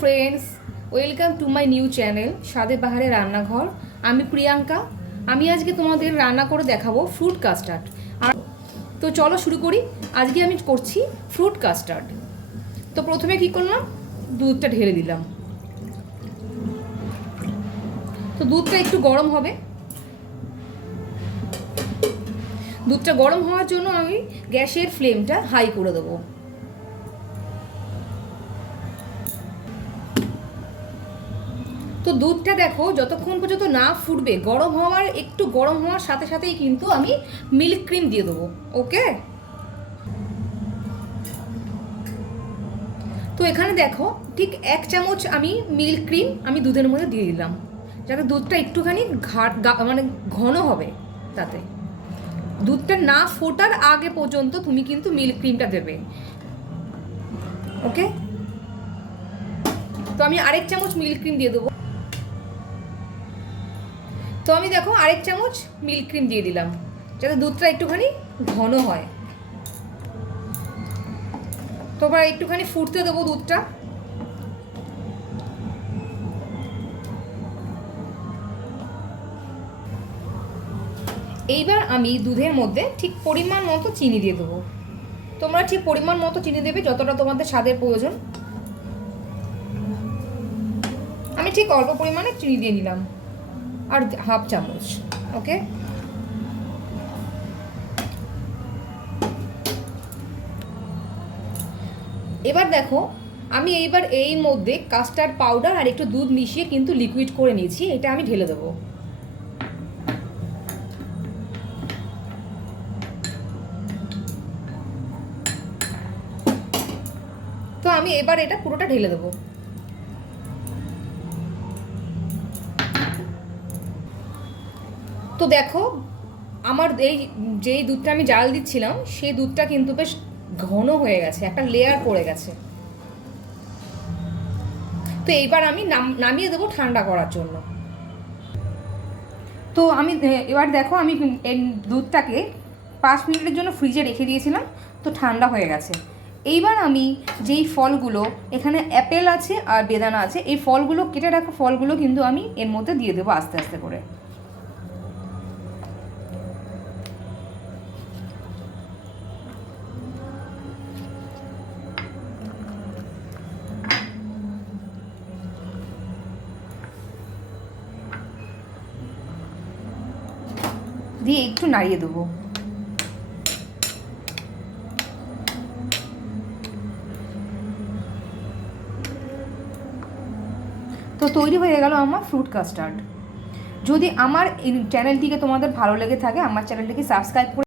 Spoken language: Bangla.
Friends welcome to my new channel স্বাদে বাহারে রান্নাঘর। আমি প্রিয়াঙ্কা। আমি আজকে তোমাদের রান্না করে দেখাবো ফ্রুট কাস্টার্ড আর তো চলো শুরু করি। আজকে আমি করছি ফ্রুট কাস্টার্ড তো প্রথমে কি করলাম? দুধটা ঢেলে দিলাম। তো দুধটা একটু গরম হবে। দুধটা গরম হওয়ার জন্য আমি গ্যাসের ফ্লেমটা হাই করে দেবো। তো দুধটা দেখো, যতক্ষণ পর্যন্ত না ফুটবে, গরম হওয়ার, একটু গরম হওয়ার সাথে সাথেই কিন্তু আমি মিল্ক ক্রিম দিয়ে দেবো ওকে তো এখানে দেখো, ঠিক এক চামচ আমি মিল্ক ক্রিম আমি দুধের মধ্যে দিয়ে দিলাম, যাতে দুধটা একটুখানি ঘাট মানে ঘন হবে তাতে। দুধটা না ফোটার আগে পর্যন্ত তুমি কিন্তু মিল্ক ক্রিমটা দেবে ওকে তো আমি আরেক চামচ মিল্ক ক্রিম দিয়ে দেবো। তো আমি দেখো আরেক চামচ মিল্ক ক্রিম দিয়ে দিলাম, যাতে দুধটা একটুখানি ঘন হয়। তো এবার একটুখানি ফুটতে দেবো দুধটা। এইবার আমি দুধের মধ্যে ঠিক পরিমাণ মতো চিনি দিয়ে দেবো। তোমরা ঠিক পরিমাণ মতো চিনি দেবে, যতটা তোমাদের স্বাদের প্রয়োজন। আমি ঠিক অল্প পরিমাণে চিনি দিয়ে নিলাম। আর হাফ চামচ, ওকে? এবার দেখো, আমি এইবার এই মধ্যে কাস্টার্ড পাউডার আর একটু দুধ মিশিয়ে কিন্তু লিকুইড করে নিয়েছি, এটা আমি ঢেলে দেবো। তো আমি এবার এটা পুরোটা ঢেলে দেবো। তো দেখো, আমার এই যেই দুধটা আমি জাল দিচ্ছিলাম, সেই দুধটা কিন্তু বেশ ঘন হয়ে গেছে, একটা লেয়ার পড়ে গেছে। তো এইবার আমি নাম- নামিয়ে দেবো ঠান্ডা করার জন্য। তো আমি এবার দেখো, আমি দুধটাকে পাঁচ মিনিটের জন্য ফ্রিজে রেখে দিয়েছিলাম, তো ঠান্ডা হয়ে গেছে। এইবার আমি যেই ফলগুলো, এখানে অ্যাপেল আছে আর বেদানা আছে, এই ফলগুলো, কেটে রাখা ফলগুলো কিন্তু আমি এর মধ্যে দিয়ে দেবো আস্তে আস্তে করে। দিয়ে একটু নাড়িয়ে দেবো। তো তৈরি হয়ে গেল আমার ফ্রুট কাস্টার্ড। যদি আমার চ্যানেলটিকে তোমাদের ভালো লেগে থাকে, আমার চ্যানেলটিকে সাবস্ক্রাইব করে